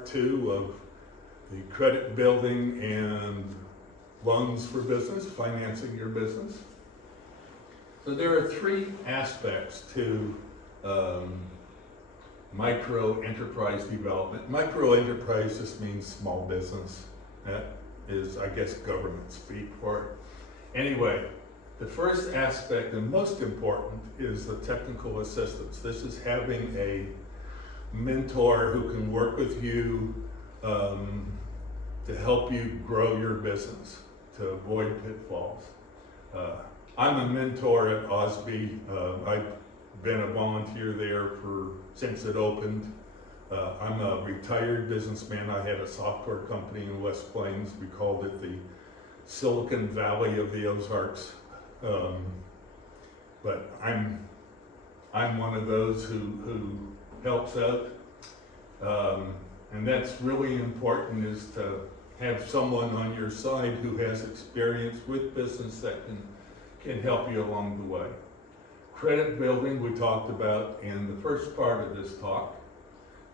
part 2 of the credit building and loans for business, financing your business. So there are 3 aspects to micro enterprise development. Micro enterprise just means small business. That is, I guess, government speak for it. Anyway, the first aspect and most important is the technical assistance. This is having a mentor who can work with you to help you grow your business, to avoid pitfalls. I'm a mentor at OZBI. I've been a volunteer there since it opened. I'm a retired businessman. I had a software company in West Plains. We called it the Silicon Valley of the Ozarks. But I'm one of those who helps out. And that's really important, is to have someone on your side who has experience with business that can help you along the way. Credit building we talked about in the first part of this talk,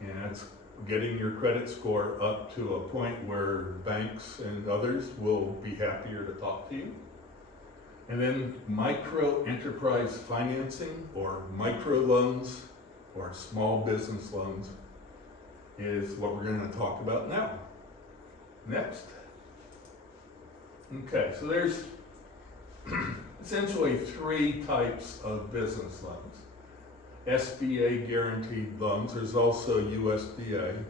and that's getting your credit score up to a point where banks and others will be happier to talk to you. And then micro enterprise financing, or micro loans, or small business loans, is what we're going to talk about now. Next. Okay, so there's essentially 3 types of business loans. SBA guaranteed loans, there's also USDA,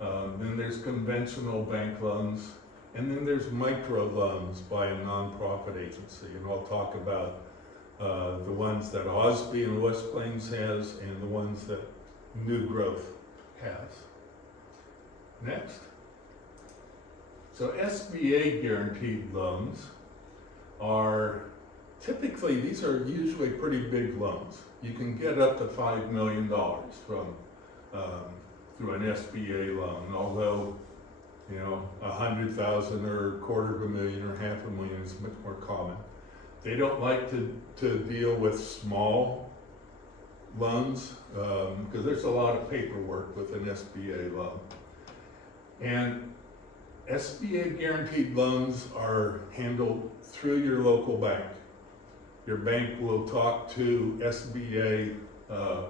then there's conventional bank loans, and then there's micro loans by a nonprofit agency. And I'll talk about the ones that OZBI in West Plains has and the ones that New Growth has. Next. So SBA guaranteed loans are typically, these are usually pretty big loans. You can get up to $5 million from through an SBA loan, although, you know, 100,000 or $250,000 or $500,000 is much more common. They don't like to deal with small loans because there's a lot of paperwork with an SBA loan. And SBA guaranteed loans are handled through your local bank. Your bank will talk to SBA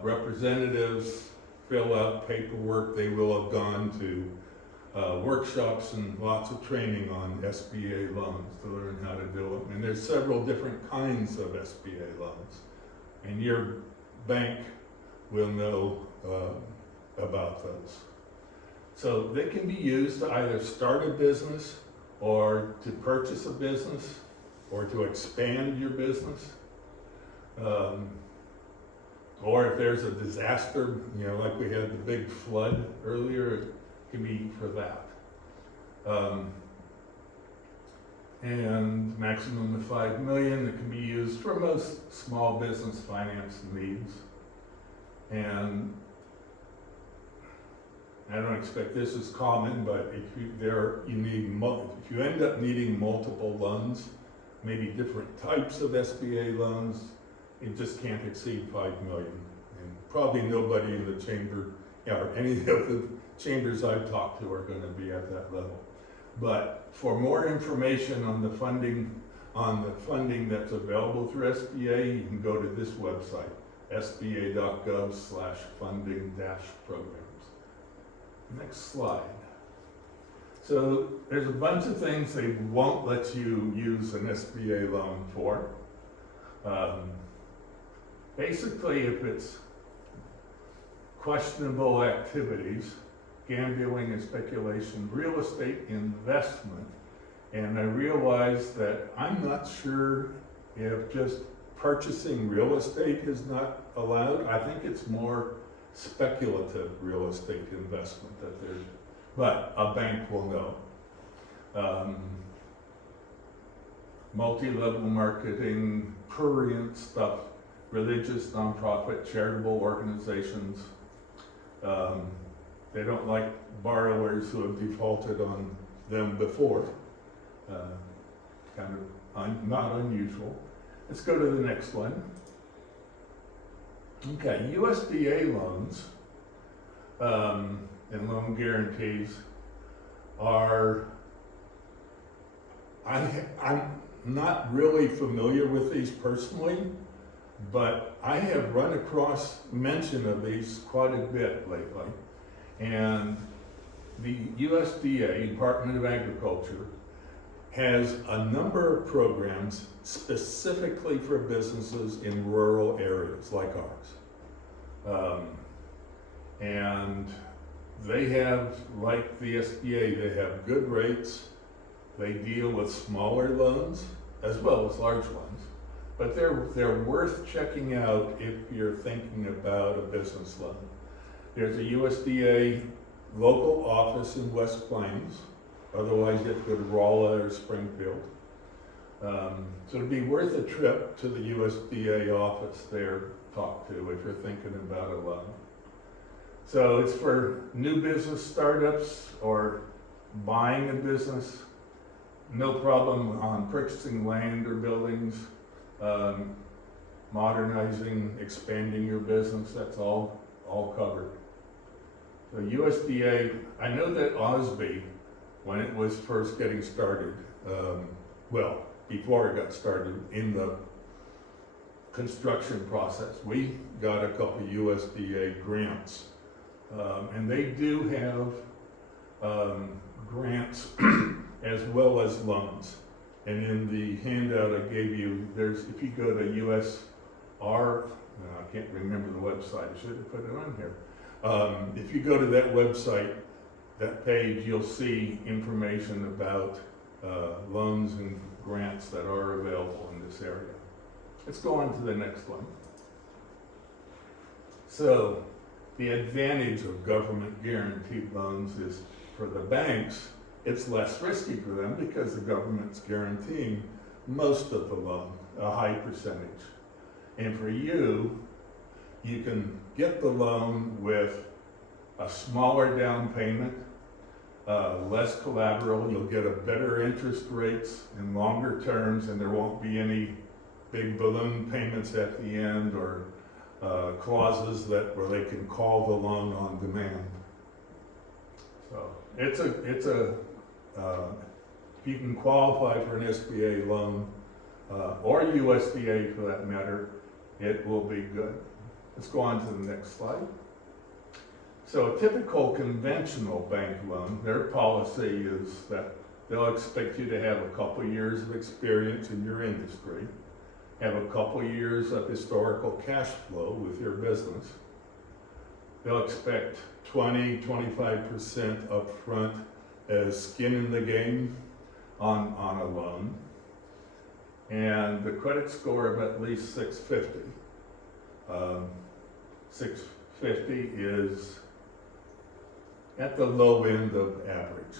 representatives, fill out paperwork. They will have gone to workshops and lots of training on SBA loans to learn how to do them. And there's several different kinds of SBA loans. And your bank will know about those. So they can be used to either start a business or to purchase a business or to expand your business. Or if there's a disaster, you know, like we had the big flood earlier, it can be for that. And maximum of $5 million, it can be used for most small business finance needs. And I don't expect this is common, but if you end up needing multiple loans, maybe different types of SBA loans, it just can't exceed $5 million. And probably nobody in the chamber, or any of the chambers I've talked to, are going to be at that level. But for more information on the funding that's available through SBA, you can go to this website, sba.gov/funding-programs. Next slide. So there's a bunch of things they won't let you use an SBA loan for. Basically, if it's questionable activities, gambling and speculation, real estate investment, and I realized that I'm not sure if just purchasing real estate is not allowed. I think it's more speculative real estate investment that there's, but a bank will know. Multi-level marketing, prurient stuff, religious, nonprofit, charitable organizations. They don't like borrowers who have defaulted on them before. Kind of not unusual. Let's go to the next one. Okay, USDA loans. and loan guarantees are, I'm not really familiar with these personally, but I have run across mention of these quite a bit lately. And the USDA, Department of Agriculture, has a number of programs specifically for businesses in rural areas like ours. And they have, like the SBA, they have good rates. They deal with smaller loans as well as large ones. But they're worth checking out if you're thinking about a business loan. There's a USDA local office in West Plains. Otherwise, you have to go to Rolla or Springfield. So it'd be worth a trip to the USDA office there to talk to if you're thinking about a loan. So it's for new business startups or buying a business. No problem on purchasing land or buildings, modernizing, expanding your business. That's all covered. So USDA, I know that OZBI, when it was first getting started, well, before it got started in the construction process, we got a couple USDA grants. And they do have grants as well as loans. And in the handout I gave you, if you go to USR, I can't remember the website, I should have put it on here. If you go to that website, that page, you'll see information about loans and grants that are available in this area. Let's go on to the next one. So, the advantage of government guaranteed loans is for the banks, it's less risky for them because the government's guaranteeing most of the loan, a high percentage. And for you, you can get the loan with a smaller down payment, less collateral, you'll get a better interest rates and longer terms, and there won't be any big balloon payments at the end or clauses where they can call the loan on demand. So if you can qualify for an SBA loan or USDA for that matter, it will be good. Let's go on to the next slide. So a typical conventional bank loan, their policy is that they'll expect you to have a couple years of experience in your industry, have a couple years of historical cash flow with your business. They'll expect 20-25% upfront as skin in the game on a loan, and the credit score of at least 650. 650 is at the low end of average.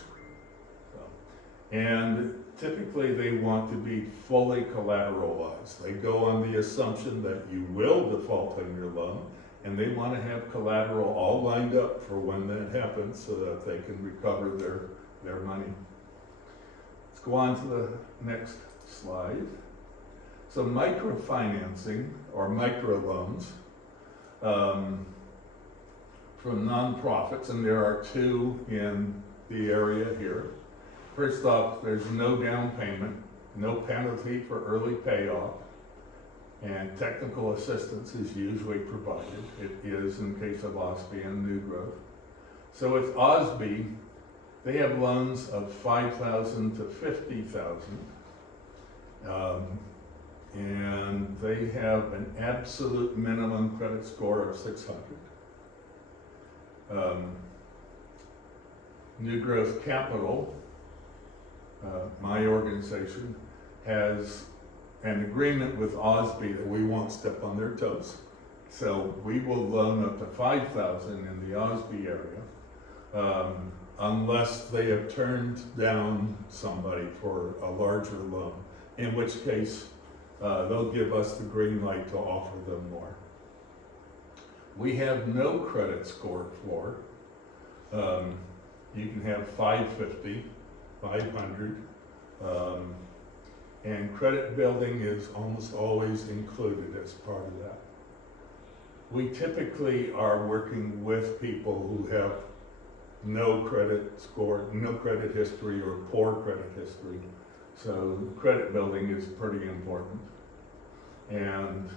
And typically they want to be fully collateralized. They go on the assumption that you will default on your loan, and they want to have collateral all lined up for when that happens so that they can recover their money. Let's go on to the next slide. So microfinancing or microloans from nonprofits, and there are two in the area here. First off, there's no down payment, no penalty for early payoff, and technical assistance is usually provided. It is in case of OZBI and new growth. So with OZBI, they have loans of $5,000 to $50,000, and they have an absolute minimum credit score of 600. New Growth Capital, my organization, has an agreement with OZBI that we won't step on their toes. So we will loan up to $5,000 in the OZBI area, unless they have turned down somebody for a larger loan, in which case they'll give us the green light to offer them more. We have no credit score floor. You can have 550, 500, and credit building is almost always included as part of that. We typically are working with people who have no credit score, no credit history, or poor credit history. So credit building is pretty important. And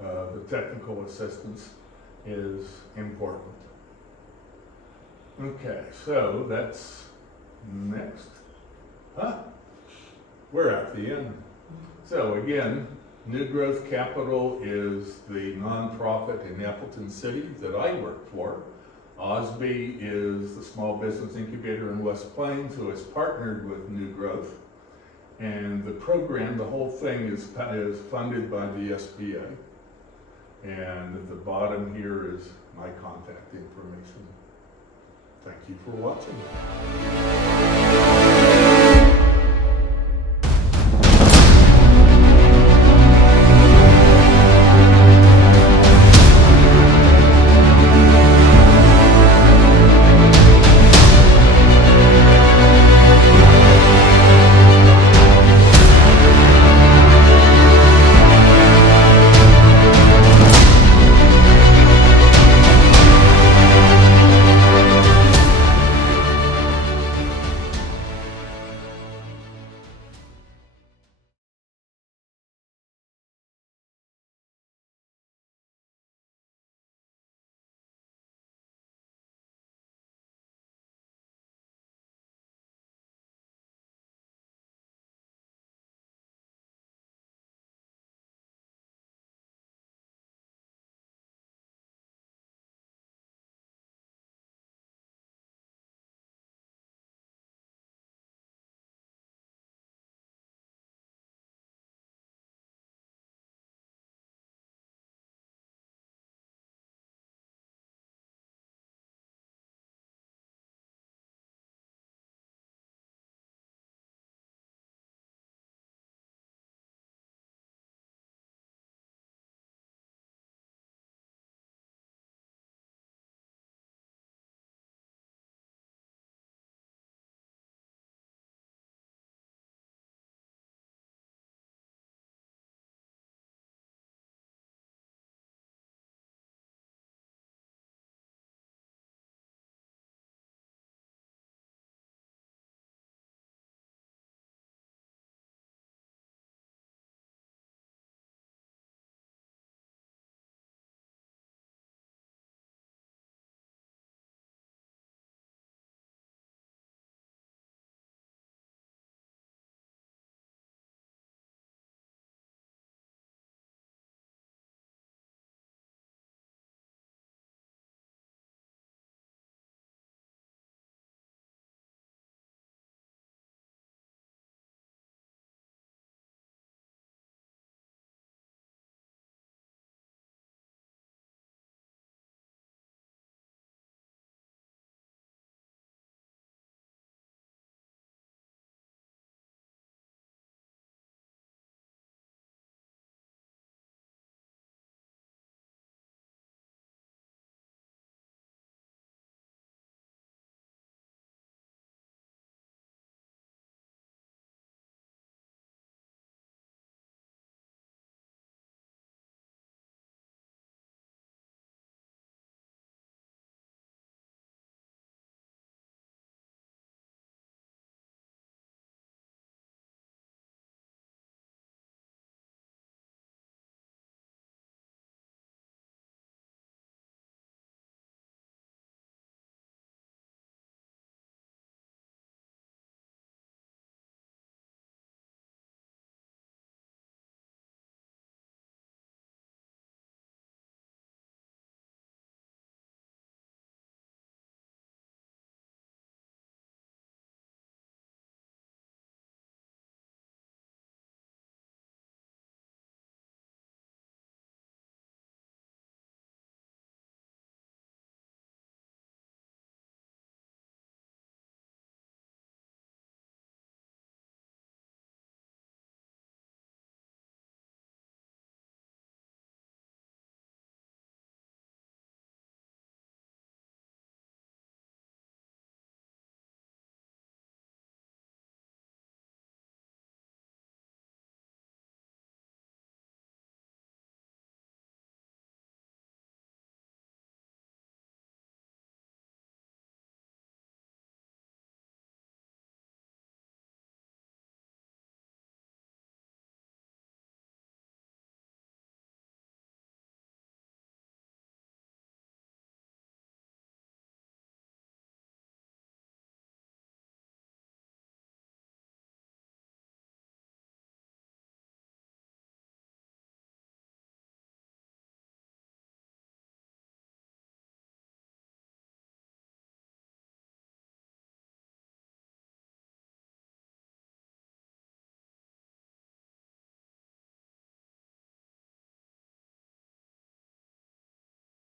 the technical assistance is important. Okay, so that's next. We're at the end. So again, New Growth Capital is the nonprofit in Appleton City that I work for. OZBI is the small business incubator in West Plains who has partnered with New Growth. And the program, the whole thing is funded by the SBA. And at the bottom here is my contact information. Thank you for watching.